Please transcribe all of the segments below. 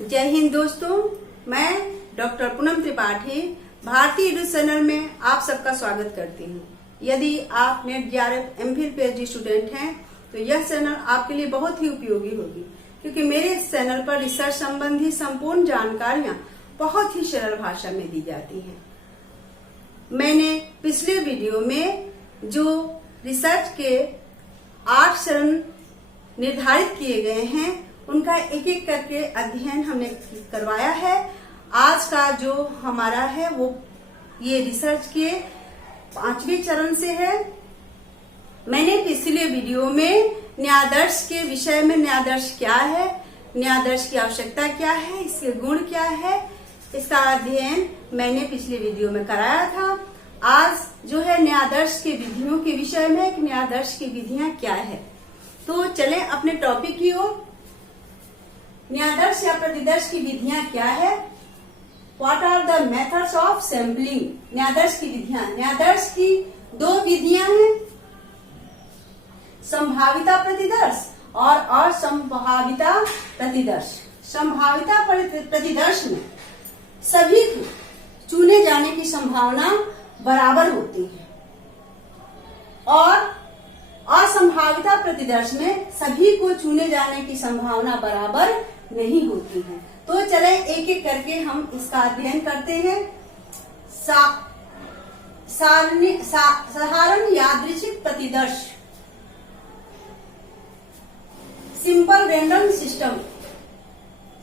जय हिंद दोस्तों, मैं डॉक्टर पूनम त्रिपाठी भारतीय एडु चैनल में आप सबका स्वागत करती हूँ। यदि आप net JRF MPhil PhD student हैं तो यह चैनल आपके लिए बहुत ही उपयोगी होगी, क्योंकि मेरे इस चैनल पर रिसर्च संबंधी संपूर्ण जानकारियाँ बहुत ही सरल भाषा में दी जाती हैं। मैंने पिछले वीडियो में जो रिसर्च के 8 चरण निर्धारित किए गए हैं उनका एक एक करके अध्ययन हमने करवाया है। आज का जो हमारा है वो ये रिसर्च के 5वें चरण से है। मैंने पिछले वीडियो में न्यायादर्श के विषय में न्यायादर्श क्या है, न्यायादर्श की आवश्यकता क्या है, इसके गुण क्या है, इसका अध्ययन मैंने पिछले वीडियो में कराया था। आज जो है न्यायादर्श के विधियों के विषय में कि न्यायादर्श की विधियां क्या है। तो चलें अपने टॉपिक की ओर। न्यायादर्श या प्रतिदर्श की विधियां क्या है? What are the methods of sampling? न्यायादर्श की विधियां, न्यायादर्श की 2 विधियां हैं, संभाविता प्रतिदर्श और असंभाविता प्रतिदर्श। संभाविता प्रतिदर्श में सभी को चुने जाने की संभावना बराबर होती है और असंभाविता प्रतिदर्श में सभी को चुने जाने की संभावना बराबर नहीं होती है। तो चले एक एक करके हम इसका अध्ययन करते हैं। साधारण यादृच्छिक प्रतिदर्श, simple random system,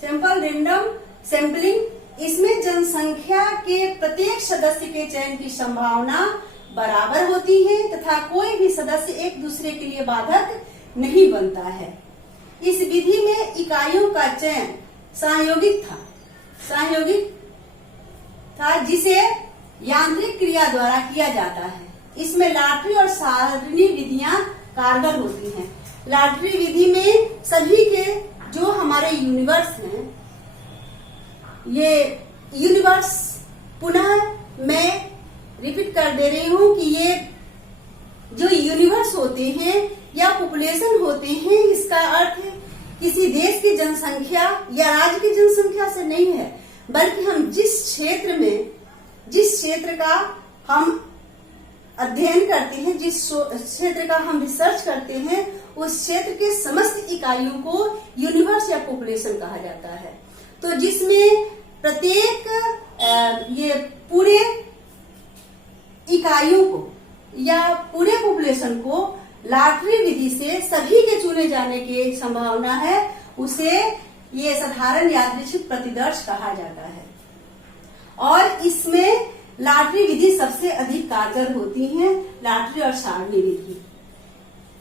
simple random sampling, इसमें जनसंख्या के प्रत्येक सदस्य के चयन की संभावना बराबर होती है तथा कोई भी सदस्य एक दूसरे के लिए बाधक नहीं बनता है। इस विधि में इकाइयों का चयन संयोगिक था जिसे यांत्रिक क्रिया द्वारा किया जाता है। इसमें लॉटरी और सारणी विधियां कारगर होती हैं। लॉटरी विधि में सभी के जो हमारे यूनिवर्स हैं, ये यूनिवर्स पुनः मैं रिपीट कर दे रही हूँ कि ये जो यूनिवर्स होते हैं या पॉपुलेशन होते हैं, इसका अर्थ किसी देश की जनसंख्या या राज्य की जनसंख्या से नहीं है, बल्कि हम जिस क्षेत्र का हम अध्ययन करते हैं, जिस क्षेत्र का हम रिसर्च करते हैं, उस क्षेत्र के समस्त इकाइयों को यूनिवर्स या पॉपुलेशन कहा जाता है। तो जिसमें प्रत्येक ये पूरे इकाइयों को या पूरे पॉपुलेशन को लॉटरी विधि से सभी के चुने जाने की संभावना है, उसे ये साधारण यादृच्छिक प्रतिदर्श कहा जाता है। और इसमें लॉटरी विधि सबसे अधिक कारगर होती है, लॉटरी और सारणी विधि।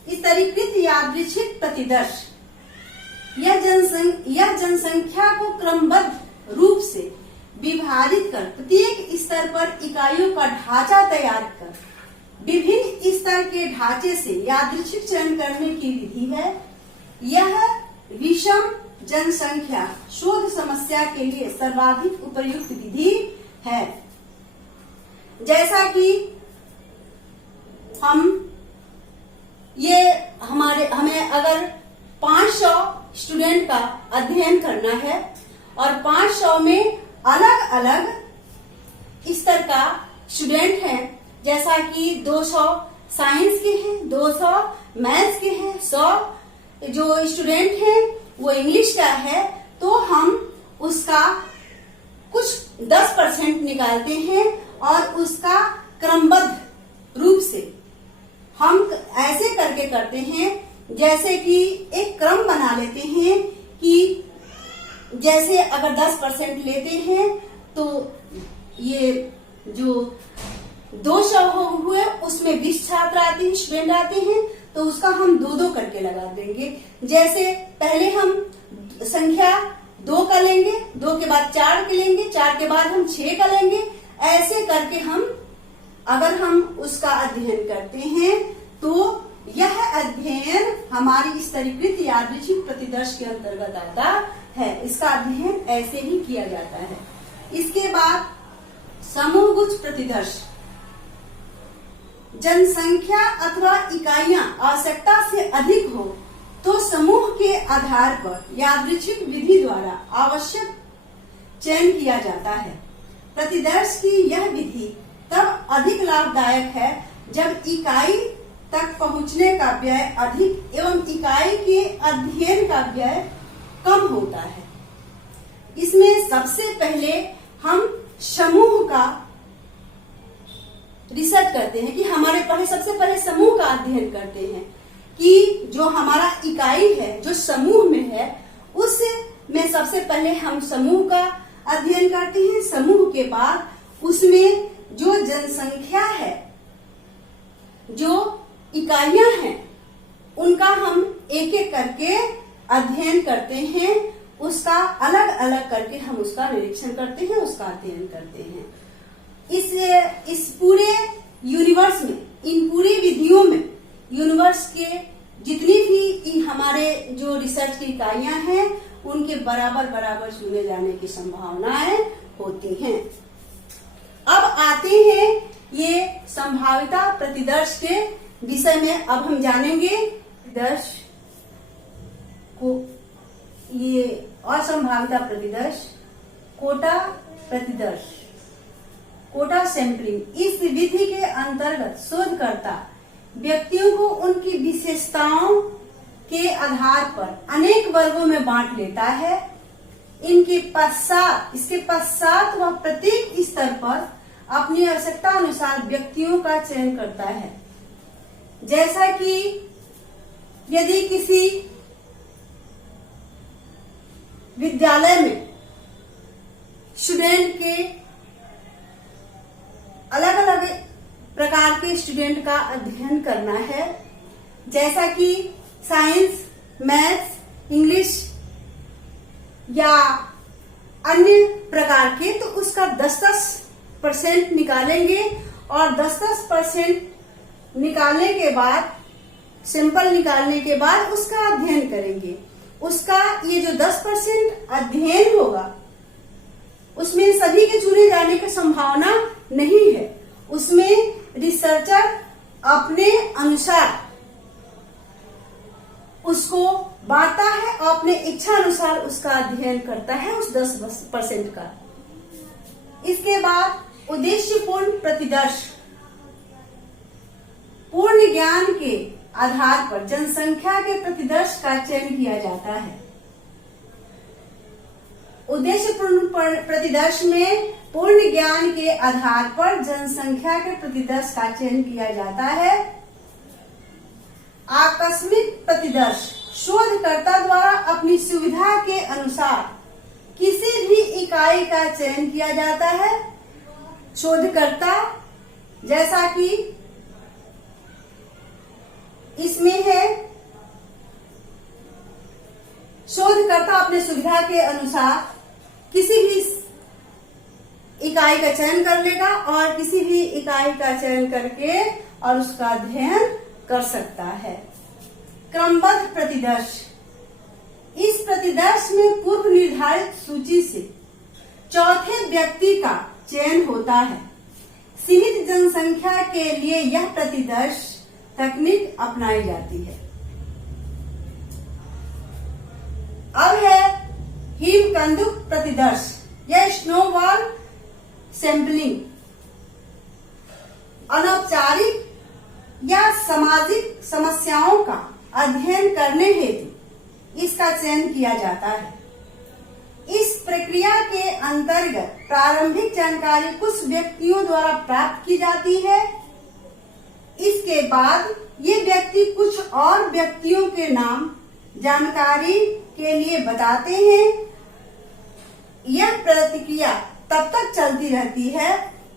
इस तरीकृत यादृच्छिक प्रतिदर्श यह जनसंख्या को क्रमबद्ध रूप से विभाजित कर प्रत्येक स्तर पर इकाइयों का ढांचा तैयार कर विभिन्न स्तर के ढांचे से यादृच्छिक चयन करने की विधि है। यह विषम जनसंख्या शोध समस्या के लिए सर्वाधिक उपयुक्त विधि है। जैसा कि हमें अगर 500 स्टूडेंट का अध्ययन करना है और 500 में अलग अलग स्तर का स्टूडेंट है, जैसा कि 200 साइंस के हैं, 200 मैथ्स के हैं, 100 जो स्टूडेंट हैं वो इंग्लिश का है, तो हम उसका कुछ 10% निकालते हैं और उसका क्रमबद्ध रूप से हम ऐसे करके करते हैं, जैसे कि एक क्रम बना लेते हैं कि जैसे अगर 10% लेते हैं तो ये जो 200 हुए उसमें 20 छात्र आते हैं, स्टूडेंट आते हैं, तो उसका हम 2-2 करके लगा देंगे। जैसे पहले हम संख्या 2 का लेंगे, 2 के बाद 4 के लेंगे, 4 के बाद हम 6 का लेंगे। ऐसे करके अगर हम उसका अध्ययन करते हैं तो यह अध्ययन हमारी स्तरीकृत यादृच्छिक प्रतिदर्श के अंतर्गत आता है। इसका अध्ययन ऐसे ही किया जाता है। इसके बाद समूहगुच्छ प्रतिदर्श, जनसंख्या अथवा इकाइयां आवश्यकता से अधिक हो तो समूह के आधार पर यादृच्छिक विधि द्वारा आवश्यक चयन किया जाता है। प्रतिदर्श की यह विधि तब अधिक लाभदायक है जब इकाई तक पहुंचने का व्यय अधिक एवं इकाई के अध्ययन का व्यय कम होता है। इसमें सबसे पहले हम समूह का रिसर्च करते हैं कि हमारे पढ़े सबसे पहले समूह का अध्ययन करते हैं कि जो हमारा इकाई है जो समूह में है उसमें सबसे पहले हम समूह का अध्ययन करते हैं। समूह के बाद उसमें जो जनसंख्या है, जो इकाइयां हैं, उनका हम एक एक करके अध्ययन करते हैं। उसका अलग अलग करके हम उसका निरीक्षण करते हैं, उसका अध्ययन करते हैं। इस पूरे यूनिवर्स में, इन पूरी विधियों में यूनिवर्स के जितनी भी हमारे जो रिसर्च की इकाइयां हैं उनके बराबर बराबर चुने जाने की संभावनाएं होती हैं। अब आते हैं ये संभाव्यता प्रतिदर्श के विषय में। अब हम जानेंगे प्रतिदर्श को, ये असंभाव्यता प्रतिदर्श, कोटा प्रतिदर्श, कोटा सैंपलिंग। इस विधि के अंतर्गत शोधकर्ता व्यक्तियों को उनकी विशेषताओं के आधार पर अनेक वर्गों में बांट लेता है। इसके पश्चात वह प्रत्येक स्तर पर अपनी आवश्यकता अनुसार व्यक्तियों का चयन करता है। जैसा कि यदि किसी विद्यालय में स्टूडेंट के अलग अलग प्रकार के स्टूडेंट का अध्ययन करना है, जैसा कि साइंस, मैथ्स, इंग्लिश या अन्य प्रकार के, तो उसका 10-10% निकालेंगे और 10-10% निकालने के बाद, सैंपल निकालने के बाद उसका अध्ययन करेंगे। उसका ये जो 10% अध्ययन होगा उसमें सभी के चुने जाने की संभावना नहीं है। उसमें रिसर्चर अपने अनुसार उसको बांटता है और अपने इच्छा अनुसार उसका अध्ययन करता है उस 10% का। इसके बाद उद्देश्यपूर्ण प्रतिदर्श, पूर्ण ज्ञान के आधार पर जनसंख्या के प्रतिदर्श का चयन किया जाता है। उद्देश्यपूर्ण प्रतिदर्श में पूर्ण ज्ञान के आधार पर जनसंख्या के प्रतिदर्श का चयन किया जाता है। आकस्मिक प्रतिदर्श, शोधकर्ता द्वारा अपनी सुविधा के अनुसार किसी भी इकाई का चयन किया जाता है। शोधकर्ता, जैसा कि इसमें है, शोधकर्ता अपने सुविधा के अनुसार किसी भी इकाई का चयन कर लेगा और किसी भी इकाई का चयन करके और उसका अध्ययन कर सकता है। क्रमबद्ध प्रतिदर्श, इस प्रतिदर्श में पूर्व निर्धारित सूची से चौथे व्यक्ति का चयन होता है। सीमित जनसंख्या के लिए यह प्रतिदर्श तकनीक अपनाई जाती है। अब है हिमकंदुक प्रतिदर्श या स्नोबॉल सैंपलिंग। अनौपचारिक या सामाजिक समस्याओं का अध्ययन करने हेतु इसका चयन किया जाता है। इस प्रक्रिया के अंतर्गत प्रारंभिक जानकारी कुछ व्यक्तियों द्वारा प्राप्त की जाती है। इसके बाद ये व्यक्ति कुछ और व्यक्तियों के नाम जानकारी के लिए बताते हैं। यह प्रतिक्रिया तब तक चलती रहती है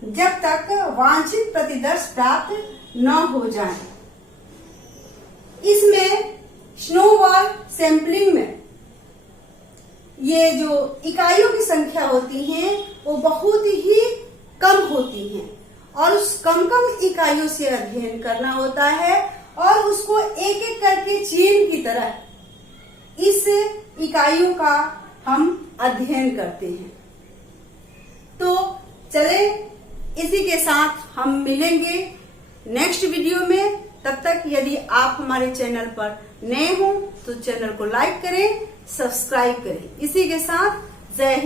जब तक वांछित प्रतिदर्श प्राप्त न हो जाए। इसमें स्नोबॉल सैंपलिंग में ये जो इकाइयों की संख्या होती है वो बहुत ही कम होती हैं और उस कम इकाइयों से अध्ययन करना होता है और उसको एक एक करके चेन की तरह इस इकाइयों का हम अध्ययन करते हैं। तो चले, इसी के साथ हम मिलेंगे नेक्स्ट वीडियो में। तब तक यदि आप हमारे चैनल पर नए हो तो चैनल को लाइक करें, सब्सक्राइब करें। इसी के साथ जय हिंद।